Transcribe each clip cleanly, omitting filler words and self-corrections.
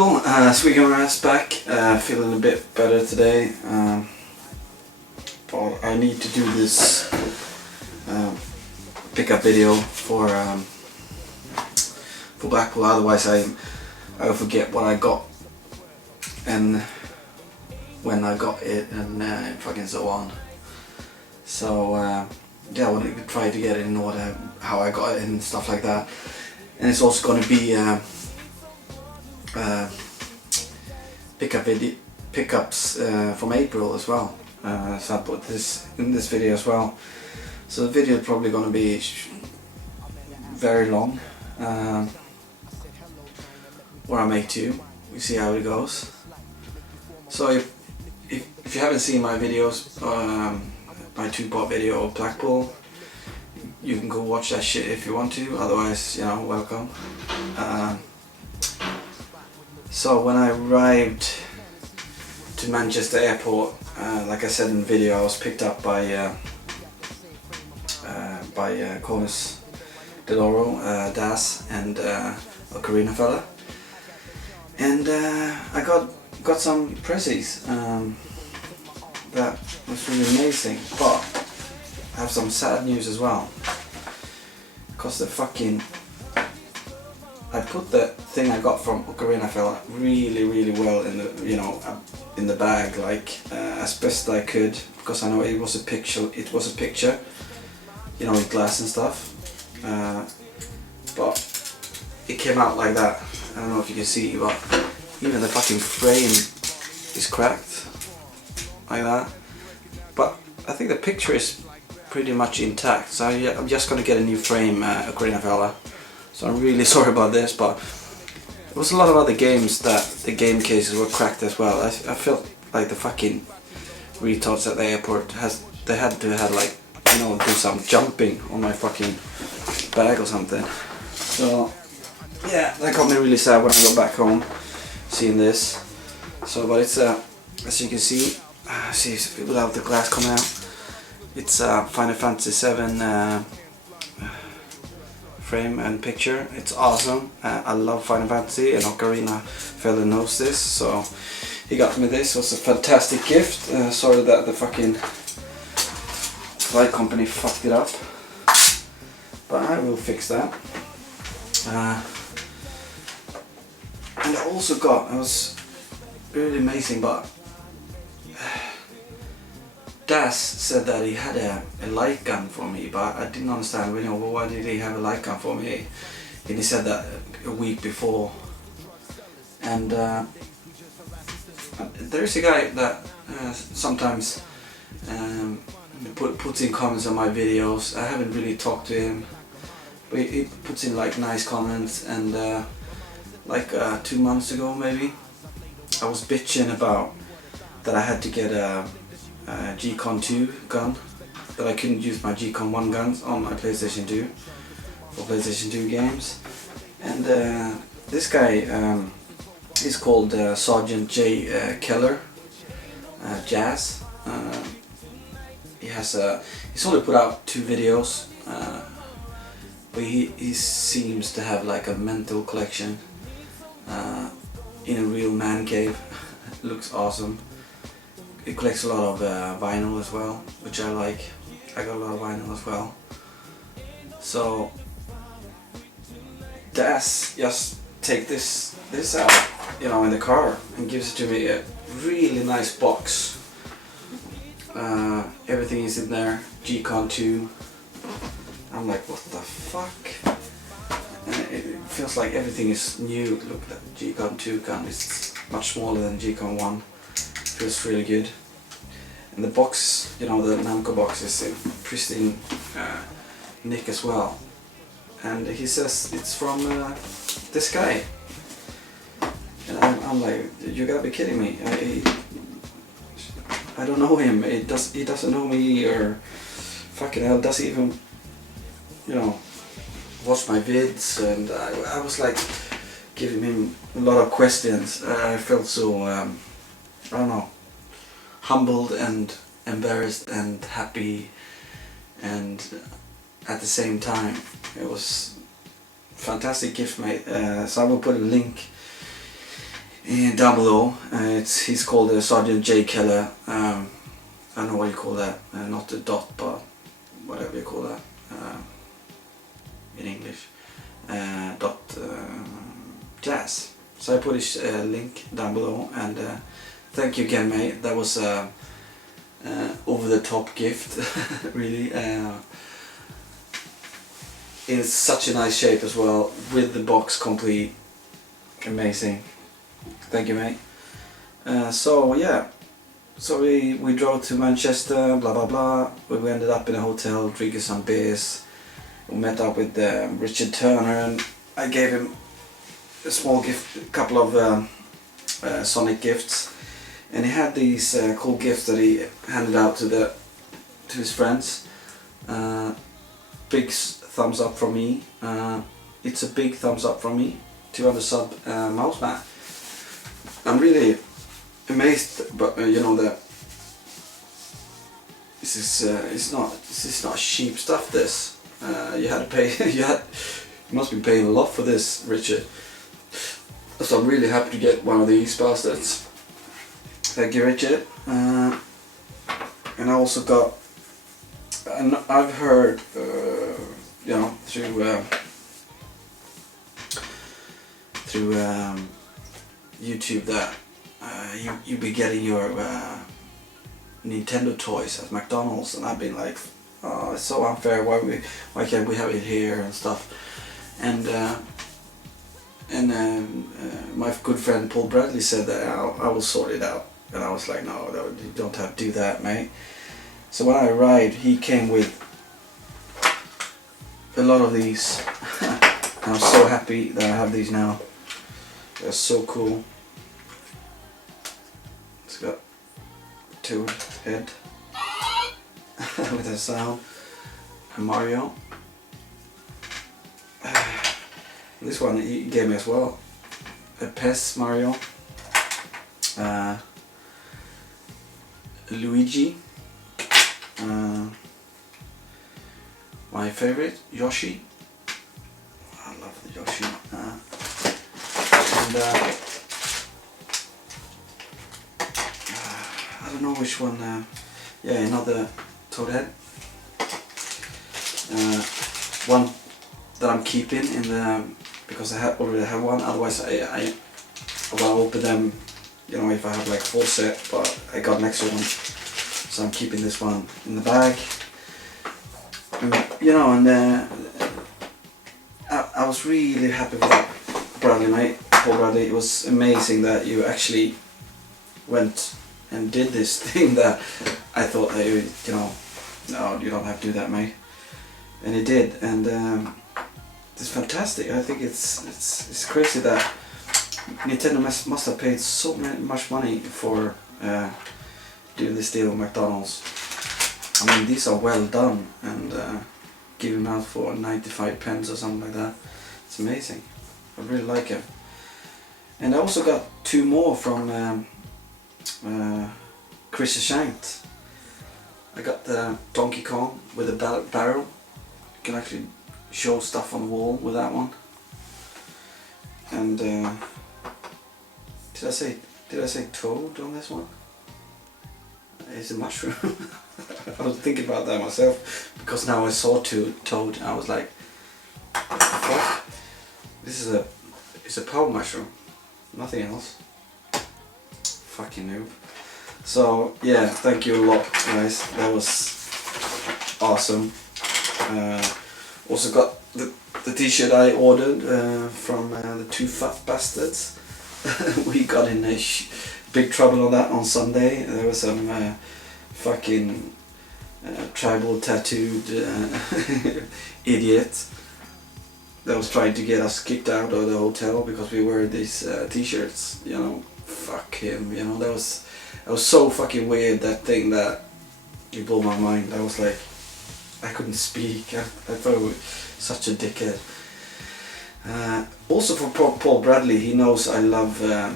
people, Swigger's back, feeling a bit better today, but I need to do this pickup video for Blackpool, otherwise I'll forget what I got and when I got it and fucking so on. So yeah, I want to try to get it in order, how I got it and stuff like that. And it's also going to be pickups from April as well. So I put this in this video as well. So the video is probably going to be very long, or I make two. We see how it goes. So if you haven't seen my videos, my two-part video of Blackpool, you can go watch that shit if you want to. Otherwise, you know, welcome. So when I arrived to Manchester Airport, like I said in the video, I was picked up by Cornus Deloro, Das, and Ocarina fella, and I got some prezzies. That was really amazing, but I have some sad news as well, because I put the thing I got from Ocarina fella really well in the, you know, in the bag, like as best I could, because I know it was a picture, you know, with glass and stuff, but it came out like that. I don't know if you can see, but even the fucking frame is cracked like that, but I think the picture is pretty much intact, so I'm just gonna get a new frame, Ocarina fella. So I'm really sorry about this, but there was a lot of other games that the game cases were cracked as well. I felt like the fucking retards at the airport they had to have, like, you know, do some jumping on my fucking bag or something. So yeah, that got me really sad when I got back home seeing this. So, but it's as you can see, without the glass coming out, it's Final Fantasy 7 frame and picture. It's awesome. I love Final Fantasy, and Ocarina fella knows this, so he got me this. It was a fantastic gift. Sorry that the fucking flight company fucked it up, but I will fix that. And I also got, it was really amazing, but Das said that he had a light gun for me, but I didn't understand, you know, well, why did he have a light gun for me? And he said that a week before. And there's a guy that sometimes puts in comments on my videos. I haven't really talked to him, but he puts in like nice comments, and like 2 months ago maybe, I was bitching about that I had to get a G-Con 2 gun, that I couldn't use my G-Con 1 guns on my PlayStation 2 for PlayStation 2 games. And this guy is called SGT J Keller Jazz. He's only put out 2 videos, but he seems to have like a mental collection in a real man cave. Looks awesome. It collects a lot of vinyl as well, which I like. I got a lot of vinyl as well. So Das just take this out, you know, in the car, and gives it to me, a really nice box. Everything is in there. G-Con 2. I'm like, what the fuck? And it feels like everything is new. Look, that G-Con 2 gun is much smaller than G-Con 1. Feels really good. And the box, you know, the Namco box is in pristine nick as well. And he says it's from this guy. And I'm like, you gotta be kidding me. I don't know him. He doesn't know me, or fucking hell, does he even, you know, watch my vids? And I was like giving him a lot of questions. I felt so I don't know, humbled and embarrassed and happy, and at the same time it was a fantastic gift, mate. So I will put a link And down below, he's called Sergeant J Keller. I don't know what you call that, not the dot, but whatever you call that in English. Dot jazz. So I put his link down below, and thank you again, mate. That was over the top gift, really. In such a nice shape as well, with the box complete. Amazing. Thank you, mate. So yeah, so we drove to Manchester, blah blah blah. We ended up in a hotel drinking some beers. We met up with Richard Turner, and I gave him a small gift, a couple of Sonic gifts, and he had these cool gifts that he handed out to his friends. Big thumbs up from me. It's a big thumbs up from me. 200 sub mouse mat. I'm really amazed, but you know that this is not cheap stuff. This you had to pay. you must be paying a lot for this, Richard. So I'm really happy to get one of these bastards. Thank you, Richard. And I also got. And I've heard, you know, through YouTube that you be getting your Nintendo toys at McDonald's, and I've been like, oh, it's so unfair. Why can't we have it here and stuff? And my good friend Paul Bradley said that I will sort it out, and I was like, no, you don't have to do that, mate. So when I arrived, he came with a lot of these. I'm so happy that I have these now. They're so cool. It's got Toad head with a sound, and Mario. This one he gave me as well. A PES Mario. Luigi. My favorite, Yoshi. I love the Yoshi. And I don't know which one. Yeah, another Toadhead. One that I'm keeping in the, because I already have one. Otherwise, I will open them. You know, if I have like full set, but I got an extra one, so I'm keeping this one in the bag. And, you know, and I was really happy with that, Bradley, mate. Paul Bradley, it was amazing that you actually went and did this thing that I thought that you know, no, you don't have to do that, mate. And he did, and it's fantastic. I think it's crazy that Nintendo must have paid so much money for doing this deal with McDonald's. I mean, these are well done, and giving them out for 95 pence or something like that. It's amazing. I really like it. And I also got two more from Chris Shanked. I got the Donkey Kong with a barrel. You can actually show stuff on the wall with that one. And did I say Toad on this one? It's a mushroom. I was thinking about that myself, because now I saw Toad and I was like, what the fuck? It's a power mushroom, nothing else. Fucking noob. So yeah, thank you a lot, guys. That was awesome. Also got the t-shirt I ordered from the Two Fat Bastards. We got in big trouble on that on Sunday. There was some fucking tribal tattooed idiot that was trying to get us kicked out of the hotel because we wear these t-shirts. You know, fuck him. You know, that was so fucking weird, that thing, that it blew my mind. I was like, I couldn't speak. I thought it was such a dickhead. Also for Paul Bradley, he knows I love the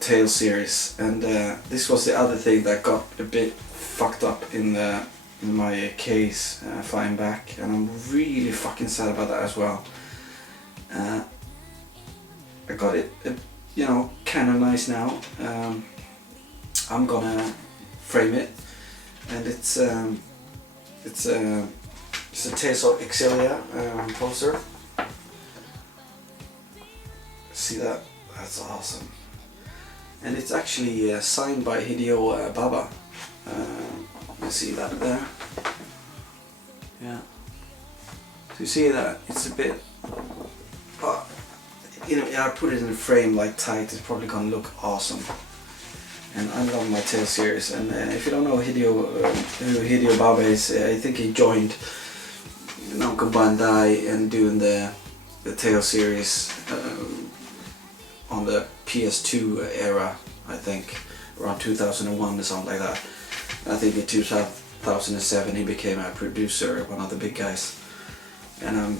Tales series, and this was the other thing that got a bit fucked up in my case flying back, and I'm really fucking sad about that as well. I got it you know, kind of nice now. I'm gonna frame it, and it's a Tales of Exilia poster. See that? That's awesome. And it's actually signed by Hideo Baba. You see that there? Yeah. So you see that? It's a bit... you know, I put it in a frame like tight, it's probably gonna look awesome. And I love my Tales series. And if you don't know who Hideo Baba is, I think he joined Namco Bandai and doing the Tales series on the PS2 era, I think, around 2001 or something like that. I think in 2007 he became a producer, one of the big guys. And I'm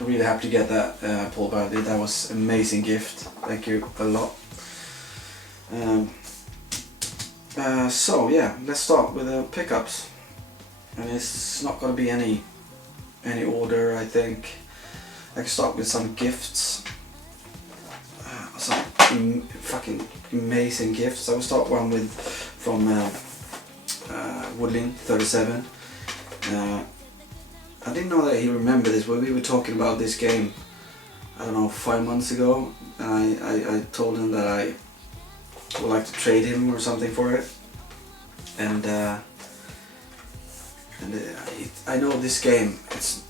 really happy to get that, Paul Bradley. That was an amazing gift. Thank you a lot. So yeah, let's start with the pickups. And it's not going to be any order, I think. I can start with some gifts. Some fucking amazing gifts. I will start one with from Woodlin 37. I didn't know that he remembered this, but we were talking about this game, I don't know, 5 months ago, and I told him that I would like to trade him or something for it. And I know this game, it's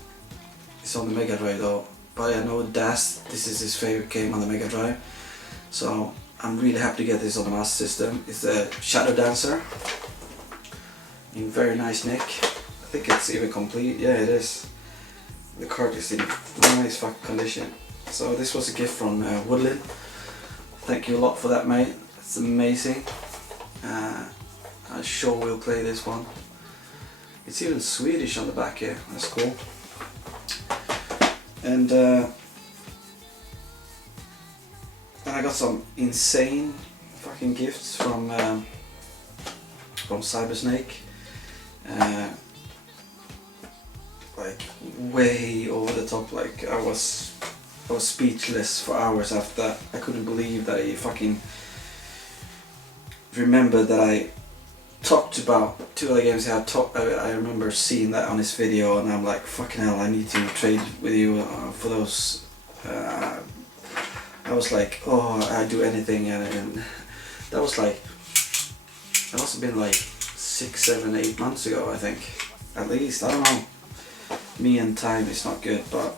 on the Mega Drive though, but I know Das, this is his favorite game on the Mega Drive. So I'm really happy to get this on the Master System. It's the Shadow Dancer in very nice nick. I think it's even complete. Yeah, it is. The card is in nice fucking condition. So this was a gift from Woodlin. Thank you a lot for that, mate. It's amazing. I sure will play this one. It's even Swedish on the back here. That's cool. And I got some insane fucking gifts from Cybersnake. Like way over the top. Like I was speechless for hours after that. I couldn't believe that he fucking remembered that I talked about two other games I remember seeing that on his video, and I'm like, fucking hell, I need to trade with you for those. I was like, oh, I'd do anything, and that was like, that must have been like 6, 7, 8 months ago, I think, at least. I don't know. Me and time is not good, but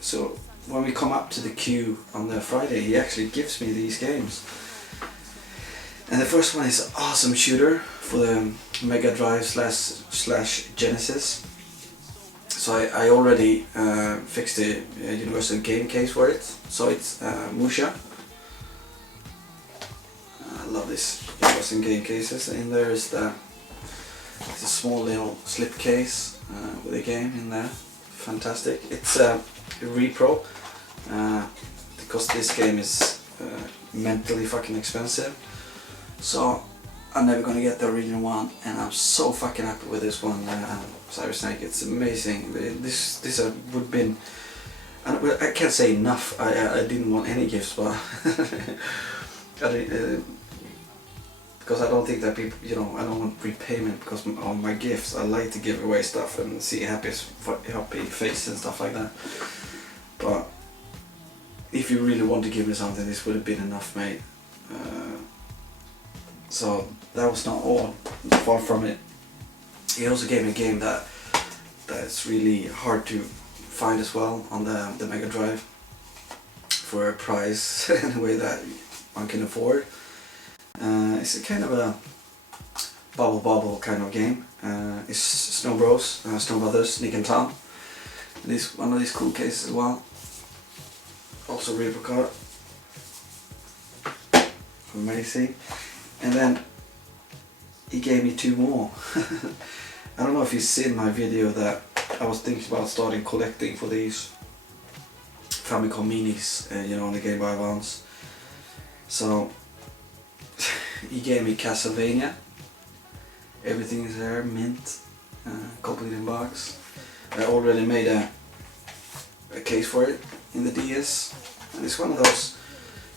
so when we come up to the queue on the Friday, he actually gives me these games. And the first one is Awesome Shooter for the Mega Drive slash Genesis. So I already fixed the universal game case for it. So it's Musha. I love this universal game cases. And there is it's a small little slip case with a game in there. Fantastic. It's a repro because this game is mentally fucking expensive. So I'm never gonna get the original one, and I'm so fucking happy with this one, Cybersnake. It's amazing. This would been. I can't say enough. I didn't want any gifts, but because I don't think that people, you know, I don't want repayment because of my gifts. I like to give away stuff and see happy faces and stuff like that. But if you really want to give me something, this would have been enough, mate. So that was not all, far from it. He also gave me a game that's really hard to find as well on the Mega Drive for a price in a way that one can afford. It's a kind of a bubble kind of game. It's Snow Bros, Snow Brothers, Nick and Tom. This one of these cool cases as well. Also Reaper card. Amazing. And then he gave me 2 more. I don't know if you've seen my video that I was thinking about starting collecting for these Famicom Minis, you know, on the Game Boy Advance. So he gave me Castlevania. Everything is there, mint, complete in box. I already made a case for it in the DS, and it's one of those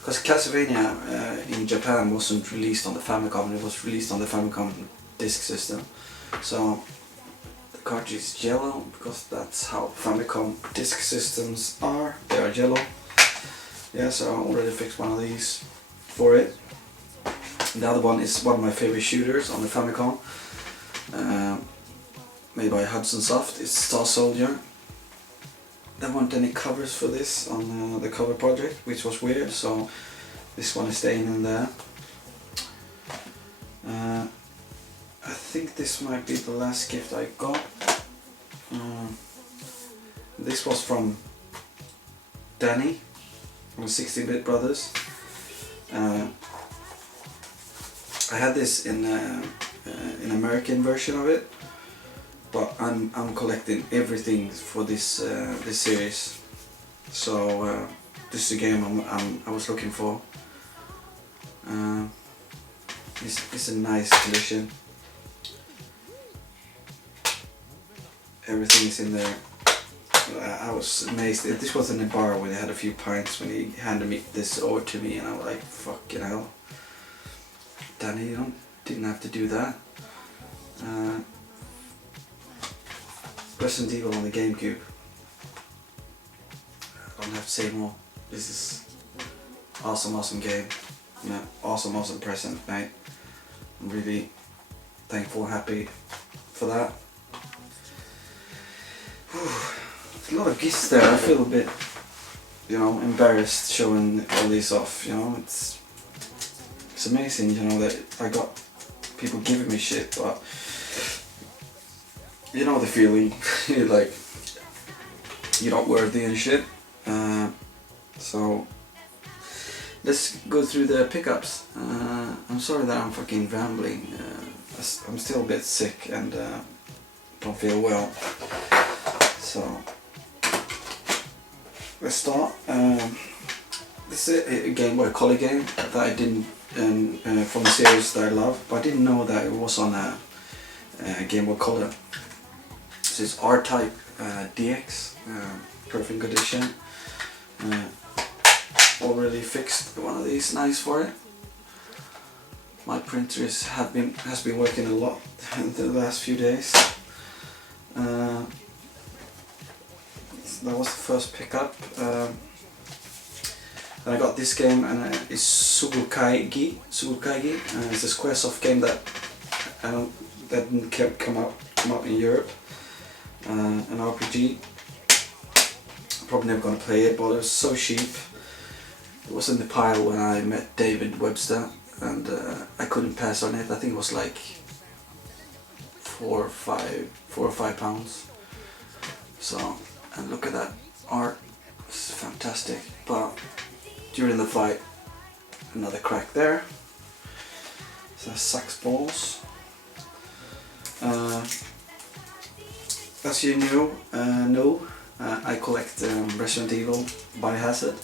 because Castlevania in Japan wasn't released on the Famicom, it was released on the Famicom disk system. So the cartridge is yellow because that's how Famicom disk systems are, they are yellow. Yeah, so I already fixed one of these for it. The other one is one of my favorite shooters on the Famicom, made by Hudson Soft. It's Star Soldier. There weren't any covers for this on the cover project, which was weird, so this one is staying in there. I think this might be the last gift I got. This was from Danny from 16-Bit Brothers. I had this in an American version of it, but I'm collecting everything for this this series. So this is a game I was looking for. It's a nice condition. Everything is in there. I was amazed. This was in a bar when they had a few pints when he handed me this over to me, and I was like, fucking hell, Danny, you didn't have to do that. Resident Evil on the GameCube. I don't have to say more. This is awesome game. Yeah, awesome present, mate. I'm really thankful and happy for that. There's a lot of gifts there. I feel a bit, embarrassed showing all these off. It's amazing, that I got people giving me shit, but you know the feeling. You're like, you're not worthy and shit. So let's go through the pickups. I'm sorry that I'm fucking rambling. I'm still a bit sick and don't feel well. So let's start. This is a Game Boy Color game that I didn't from a series that I love, but I didn't know that it was on a Game Boy Color. This is R-Type DX, perfect condition. Already fixed one of these, nice for it. My printer has been working a lot in the last few days. That was the first pickup. Then I got this game, and it's Sugukaigi. It's a Squaresoft game that didn't come up in Europe. An RPG. I'm probably never gonna play it, but it was so cheap. It was in the pile when I met David Webster, and I couldn't pass on it. I think it was like £4 or £5. So, and look at that art, it's fantastic. But during the fight, another crack there. So sucks balls. As you know, I collect Resident Evil Biohazard.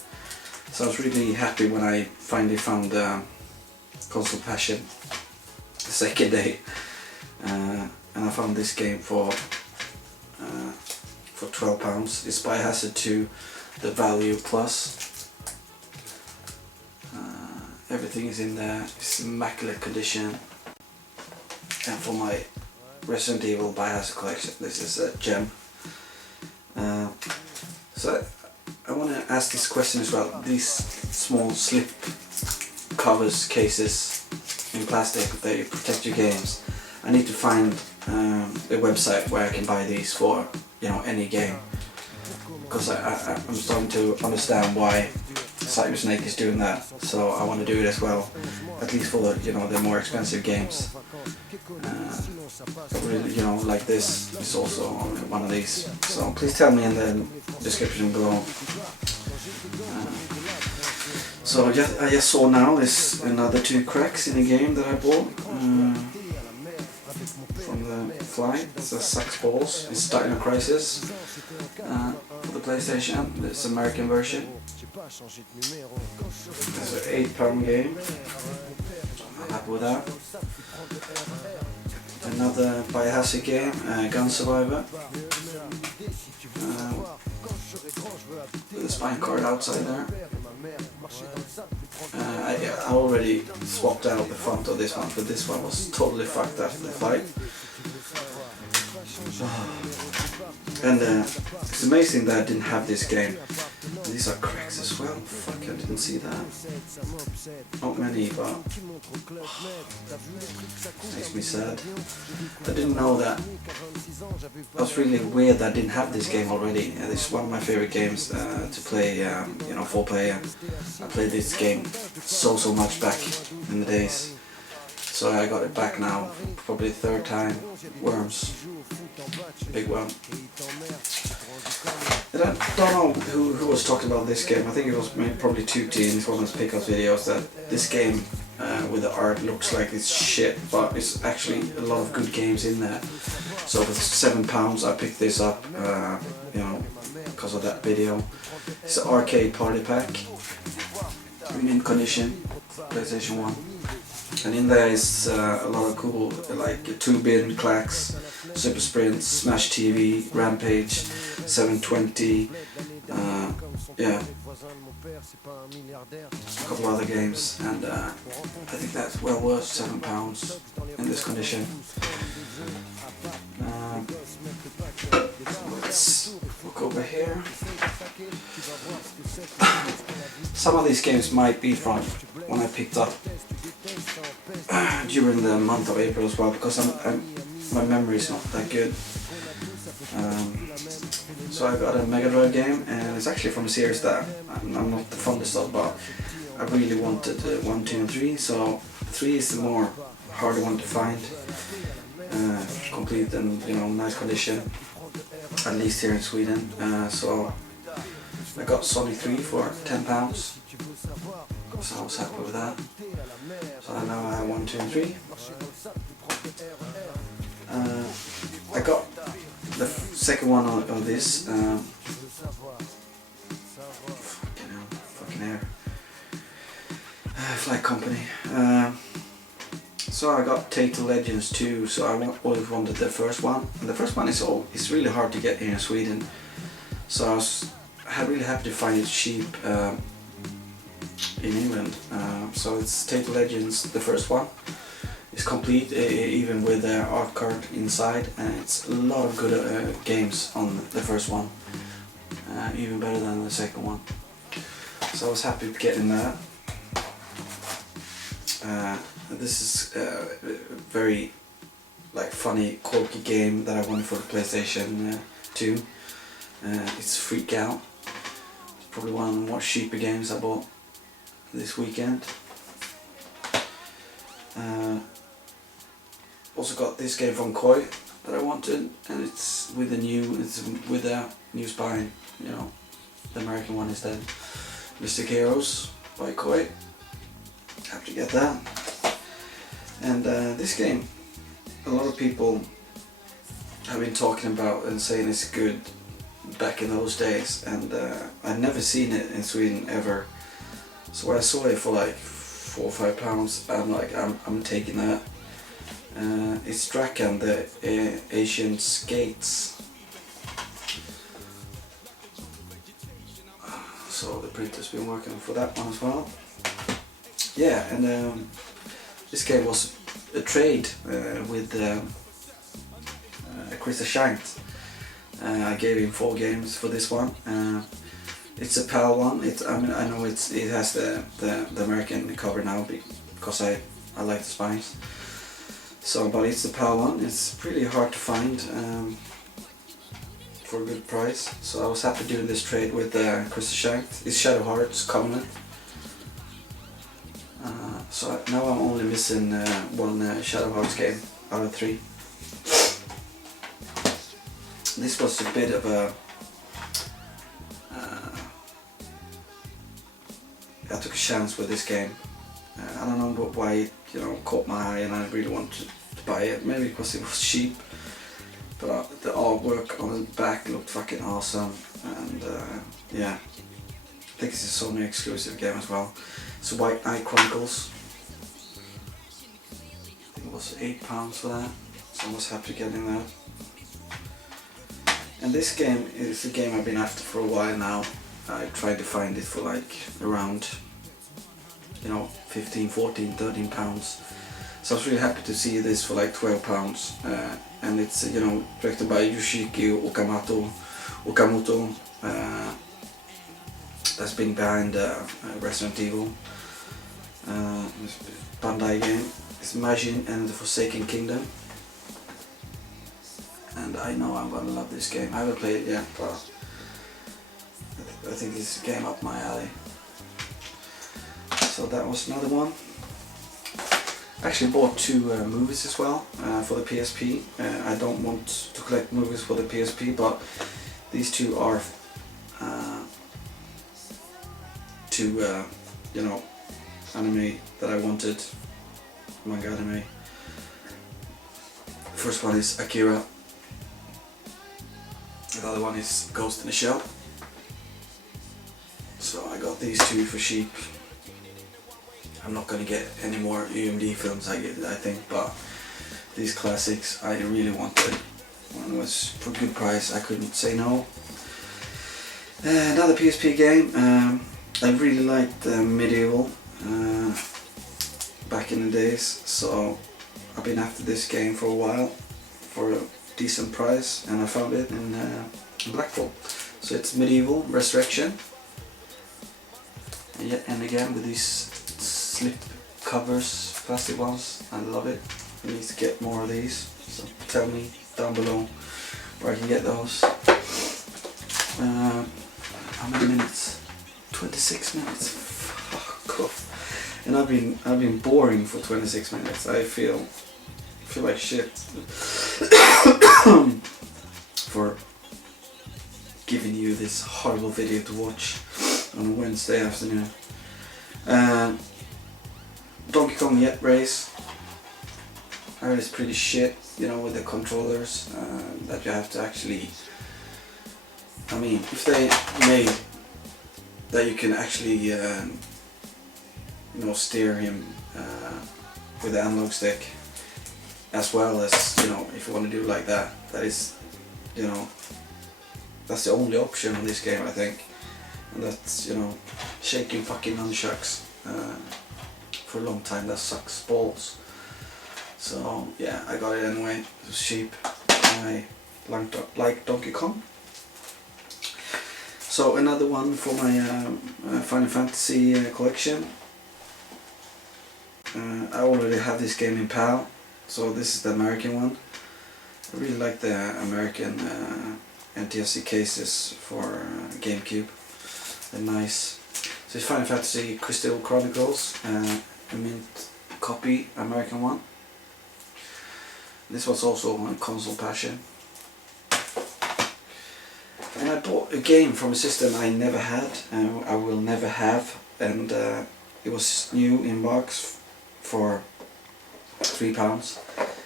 So I was really happy when I finally found Console Passion the second day, and I found this game for £12. It's Biohazard 2, the Value Plus. Everything is in there. It's immaculate condition, and for my Resident Evil Biohazard collection, this is a gem. So I want to ask this question as well. These small slip covers, cases in plastic, they protect your games. I need to find a website where I can buy these for any game, because I'm starting to understand why Cybersnake is doing that. So I want to do it as well, at least for the more expensive games. Really, like this is also on one of these. So please tell me in the description below. So I just saw now there's another 2 cracks in a game that I bought from the flight. It's a Sucks Balls. It's Dino Crisis for the PlayStation. This American version. It's an £8 game. I'm happy with that. Another Biohazard game, Gun Survivor. The spine card outside there. I already swapped out the front of this one, but this one was totally fucked after the fight. And it's amazing that I didn't have this game. These are cracks as well. Fuck, I didn't see that. Not many, but makes me sad. I didn't know that. It was really weird that I didn't have this game already. This is one of my favorite games to play, you know, 4-player. I played this game so much back in the days. So I got it back now, probably third time. Worms. Big one. I don't know who was talking about this game. I think it was probably 2T in one of his pickup videos, that this game with the art looks like it's shit, but it's actually a lot of good games in there. So for £7 I picked this up, you know, because of that video. It's an arcade party pack, mint condition, PlayStation 1. And in there is a lot of cool, like 2-bin clacks, Super Sprint, Smash TV, Rampage, 720, yeah, a couple other games, and I think that's well worth £7 in this condition. Let's look over here. Some of these games might be from when I picked up during the month of April as well, because my memory is not that good. So I got a Mega Drive game, and it's actually from a series that I'm not the fondest of, but I really wanted 1, 2 and 3, so 3 is the more harder one to find. Complete and, you know, nice condition, at least here in Sweden. So I got Sonic 3 for £10, so I was happy with that. So now I have 1, 2 and 3. I got the second one of this. Fucking air. Flight Company. So I got Tato Legends 2, so I always wanted the first one. And the first one is really hard to get here in Sweden. So I was really happy to find it cheap in England. So it's Tato Legends, the first one. It's complete, even with the art card inside, and it's a lot of good games on the first one, even better than the second one. So I was happy with getting that. This is a very funny, quirky game that I wanted for the PlayStation 2. It's Freak Out. It's probably one of the more cheaper games I bought this weekend. Also got this game from Koi that I wanted, and it's with a new spine, you know, the American one instead. Mystic Heroes by Koi. Have to get that. And this game, a lot of people have been talking about and saying it's good back in those days, and I'd never seen it in Sweden ever. So when I saw it for like £4 or £5, I'm like, I'm taking that. It's Drakan, the Asian Skates. So the printer's been working for that one as well. Yeah, and this game was a trade with Chris Shankt. I gave him 4 games for this one. It's a PAL one. I know it has the American cover now because I like the spines. So, but it's the PAL one. It's pretty hard to find for a good price. So I was happy doing this trade with Chris Shankt. It's Shadow Hearts Covenant. So now I'm only missing one Shadow Hearts game out of 3. This was a bit of a... I took a chance with this game. I don't know why it, you know, caught my eye and I really wanted to buy it. Maybe because it was cheap. But the artwork on the back looked fucking awesome. And yeah, I think it's a Sony exclusive game as well. It's White Knight Chronicles. I think it was £8 for that. So I was happy getting that. And this game is a game I've been after for a while now. I tried to find it for like around you know, 15, 14, 13 pounds. So I was really happy to see this for like 12 pounds. And it's, you know, directed by Yoshiki Okamoto. That's been behind Resident Evil. Bandai game. It's Majin and the Forsaken Kingdom. And I know I'm gonna love this game. I haven't played it yet, but I think this is a game up my alley. So that was another one. I actually bought 2 movies as well for the PSP. I don't want to collect movies for the PSP, but these 2 are 2 you know, anime that I wanted, manga anime. The first one is Akira. The other one is Ghost in the Shell. So I got these 2 for cheap. I'm not gonna get any more UMD films I think, but these classics I really wanted. One was for a good price, I couldn't say no. Another PSP game. I really liked Medieval back in the days, so I've been after this game for a while for a decent price, and I found it in Blackpool. So it's Medieval Resurrection, and again with these slip covers, plastic ones. I love it. I need to get more of these, so tell me down below where I can get those. How many minutes? 26 minutes. Fuck off. And I've been boring for 26 minutes. I feel like shit for giving you this horrible video to watch on a Wednesday afternoon. Donkey Kong Jet Race. I heard it's pretty shit, you know, with the controllers that you have to actually. I mean, if they made that you can actually, you know, steer him with the analog stick, as well as, you know, if you want to do like that, that is, you know, that's the only option on this game, I think. And that's, you know, shaking fucking nunchucks for a long time, that sucks balls. So yeah, I got it anyway. It was cheap. I like Donkey Kong. So another one for my Final Fantasy collection. I already have this game in PAL, so this is the American one. I really like the American NTSC cases for GameCube. They're nice. So it's Final Fantasy Crystal Chronicles, a mint copy, American one. This was also on Console Passion. And I bought a game from a system I never had, and I will never have, and it was new in box for £3,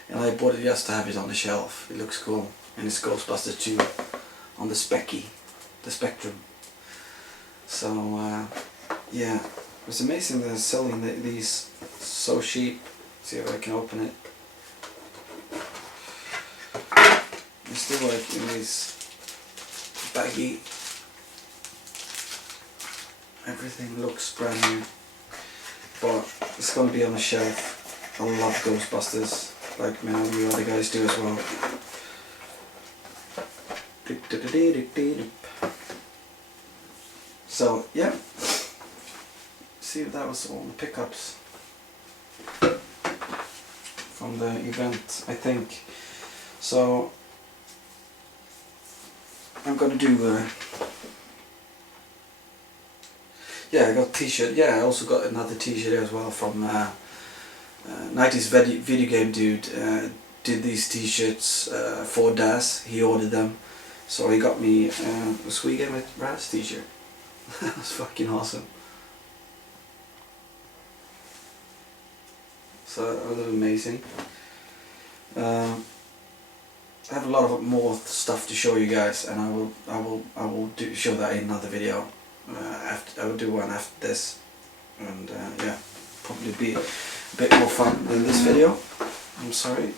and I bought it just to have it on the shelf. It looks cool, and it's Ghostbusters 2 on the Spectrum. So yeah, it was amazing they're selling these so cheap. Let's see if I can open it. It's still like in these baggy. Everything looks brand new, but it's gonna be on the shelf. I love Ghostbusters, like many of you other guys do as well. So yeah, see if that was all the pickups from the event, I think. So I'm gonna do yeah, I got a t-shirt. Yeah, I also got another t-shirt as well from 90s video game dude. Did these t-shirts for Daz. He ordered them, so he got me a Sweet Game with Raz t-shirt. That was fucking awesome. So that was amazing. I have a lot of more stuff to show you guys, and I will show that in another video. I will do one after this, and yeah, probably be a bit more fun than this video. I'm sorry.